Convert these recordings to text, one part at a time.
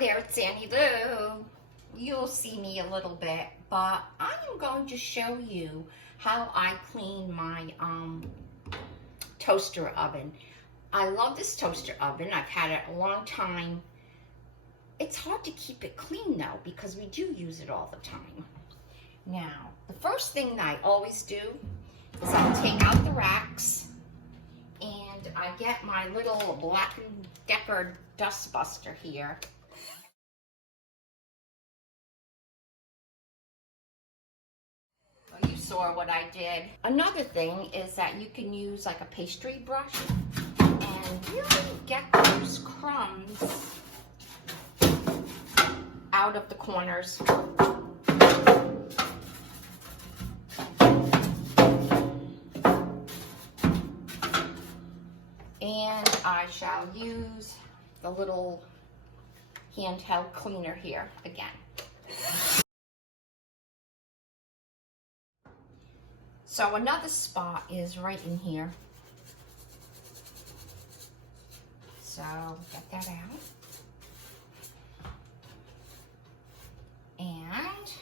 there, it's Annie Lou. You'll see me a little bit, but I am going to show you how I clean my toaster oven. I love this toaster oven. I've had it a long time. It's hard to keep it clean though, because we do use it all the time. Now, the first thing that I always do is I take out the racks and I get my little Black & Decker dust buster here. You saw what I did. Another thing is that you can use like a pastry brush and really get those crumbs out of the corners. And I shall use the little handheld cleaner here again. So another spot is right in here. So get that out. And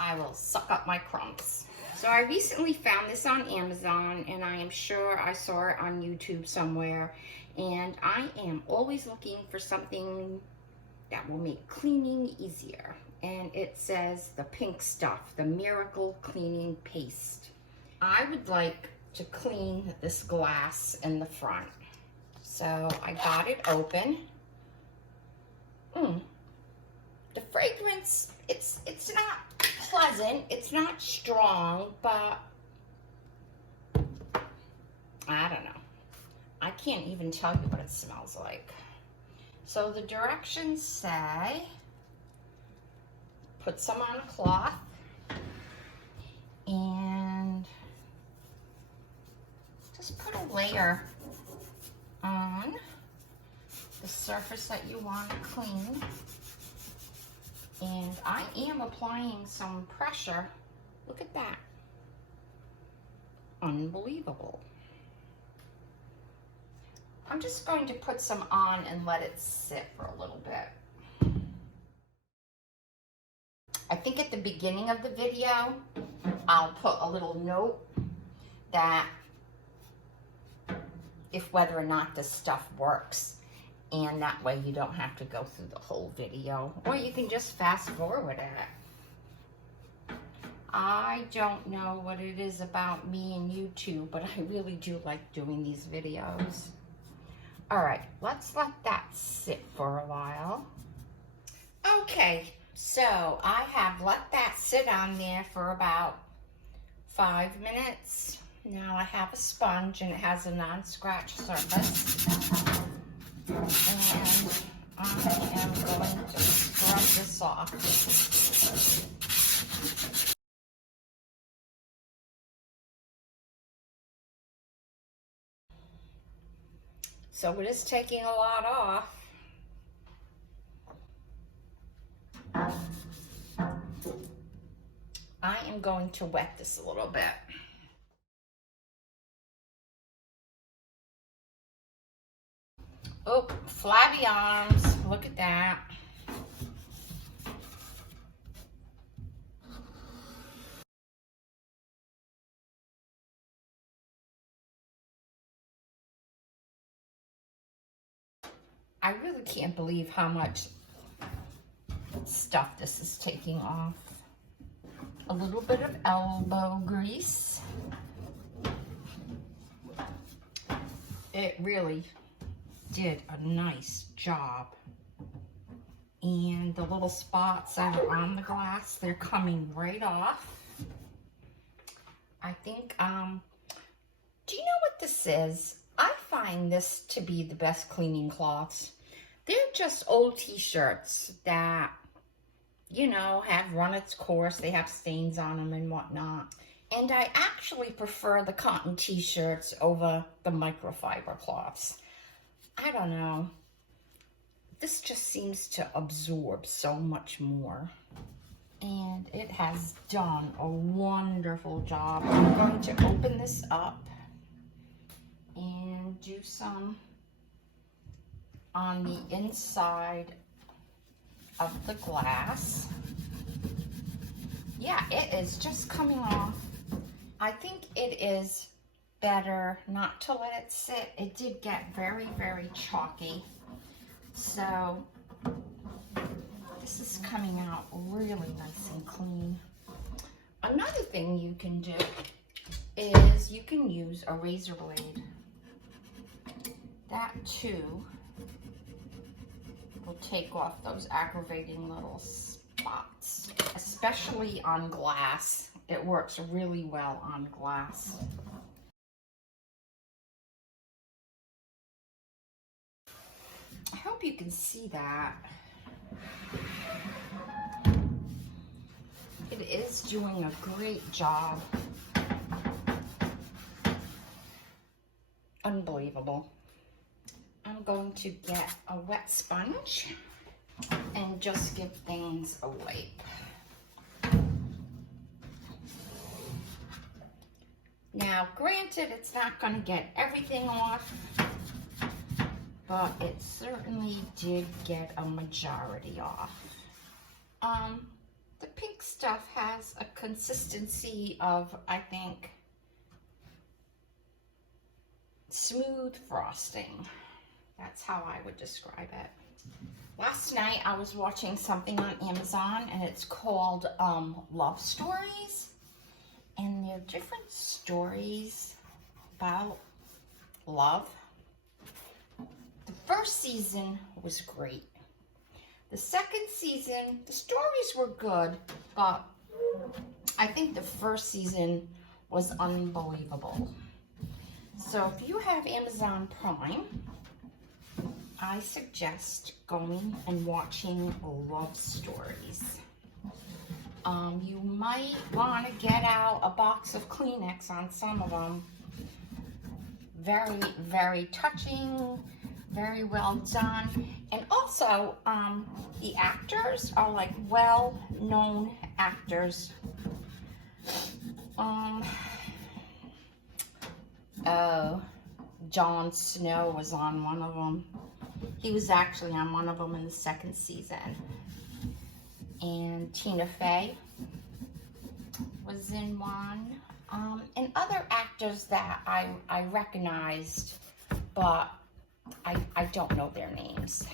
I will suck up my crumbs. So I recently found this on Amazon, and I am sure I saw it on YouTube somewhere. And I am always looking for something that will make cleaning easier. And it says the pink stuff, the Miracle Cleaning Paste. I would like to clean this glass in the front. So I got it open. The fragrance, it's not pleasant, it's not strong, but I don't know. I can't even tell you what it smells like. So the directions say, put some on a cloth and just put a layer on the surface that you want to clean. And I am applying some pressure. Look at that. Unbelievable. I'm just going to put some on and let it sit for a little bit. I think at the beginning of the video, I'll put a little note that if whether or not this stuff works, and that way you don't have to go through the whole video, or you can just fast forward it. I don't know what it is about me and YouTube, but I really do like doing these videos. All right, let's let that sit for a while. Okay. So I have let that sit on there for about 5 minutes. Now I have a sponge and it has a non-scratch surface. And I am going to scrub this off. So it is taking a lot off. I am going to wet this a little bit. Oh, flabby arms. Look at that. I really can't believe how much stuff this is taking off. A little bit of elbow grease. It really did a nice job. And the little spots that are on the glass, they're coming right off. I think, do you know what this is? I find this to be the best cleaning cloths. They're just old t-shirts that, you know, have run its course. They have stains on them and whatnot. And I actually prefer the cotton t-shirts over the microfiber cloths. I don't know. This just seems to absorb so much more. And it has done a wonderful job. I'm going to open this up and do some on the inside of the glass. Yeah, it is just coming off. I think it is better not to let it sit. It did get very, very chalky. So this is coming out really nice and clean. Another thing you can do is you can use a razor blade. That too will take off those aggravating little spots, especially on glass. It works really well on glass. I hope you can see that. It is doing a great job. Unbelievable. I'm going to get a wet sponge and just give things a wipe. Now, granted, it's not going to get everything off, but it certainly did get a majority off. The pink stuff has a consistency of, I think, smooth frosting. That's how I would describe it. Last night I was watching something on Amazon, and it's called Love Stories. And they're different stories about love. The first season was great. The second season, the stories were good, but I think the first season was unbelievable. So if you have Amazon Prime, I suggest going and watching Love Stories. You might want to get out a box of Kleenex on some of them. Very, very touching, very well done. And also, the actors are like well-known actors. Jon Snow was on one of them. He was actually on one of them in the second season. And Tina Fey was in one. And other actors that I recognized, but I don't know their names.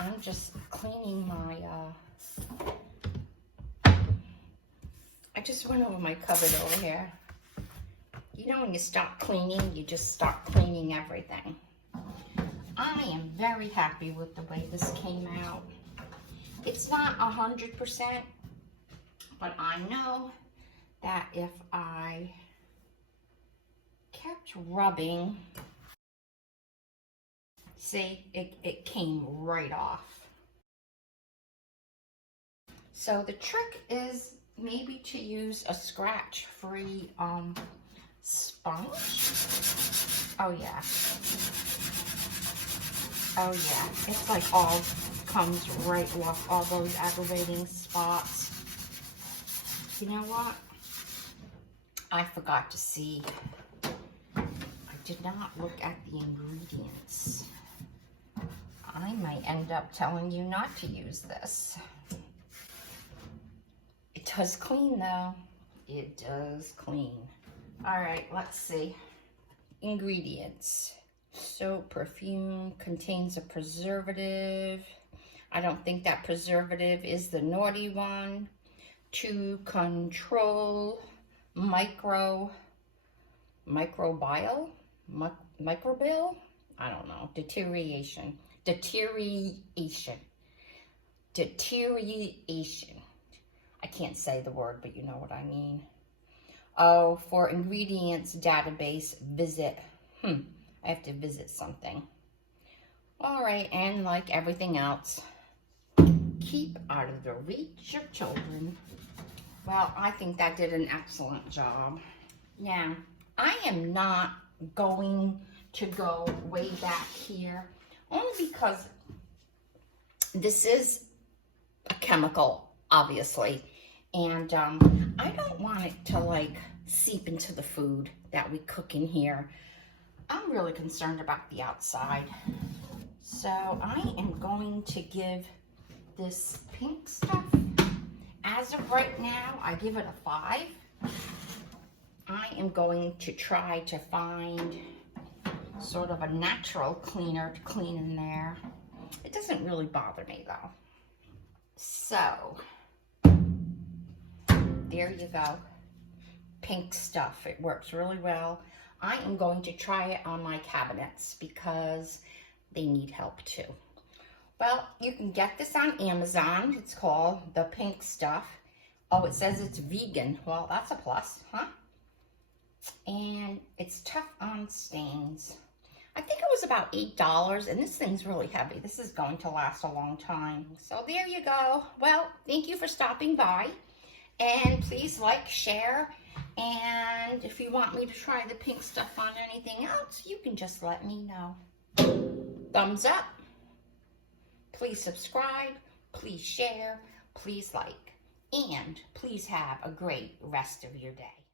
I'm just cleaning my, I just went over my cupboard over here. You know when you stop cleaning, you just start cleaning everything. I am very happy with the way this came out. It's not 100%, but I know that if I kept rubbing, see, it came right off. So the trick is maybe to use a scratch-free sponge. Oh yeah. Oh yeah, it's like all comes right off, all those aggravating spots. You know what? I forgot to see. I did not look at the ingredients. I might end up telling you not to use this. It does clean though. It does clean. All right, let's see. Ingredients. Soap, perfume, contains a preservative. I don't think that preservative is the naughty one. To control microbial, I don't know, deterioration. I can't say the word, but you know what I mean. Oh, for ingredients database, visit. I have to visit something. All right, and like everything else, keep out of the reach of children. Well, I think that did an excellent job. Now, I am not going to go way back here, only because this is a chemical, obviously, and I don't want it to like seep into the food that we cook in here. I'm really concerned about the outside. So I am going to give this pink stuff, as of right now, I give it a 5. I am going to try to find sort of a natural cleaner to clean in there. It doesn't really bother me though. So, there you go. Pink stuff, it works really well. I am going to try it on my cabinets because they need help too. Well, you can get this on Amazon. It's called the pink stuff. Oh, it says it's vegan. Well, that's a plus, huh? And it's tough on stains. I think it was about $8, and this thing's really heavy. This is going to last a long time. So there you go. Well, thank you for stopping by. And please like, share, and if you want me to try the pink stuff on anything else, you can just let me know. Thumbs up. Please subscribe. Please share. Please like. And please have a great rest of your day.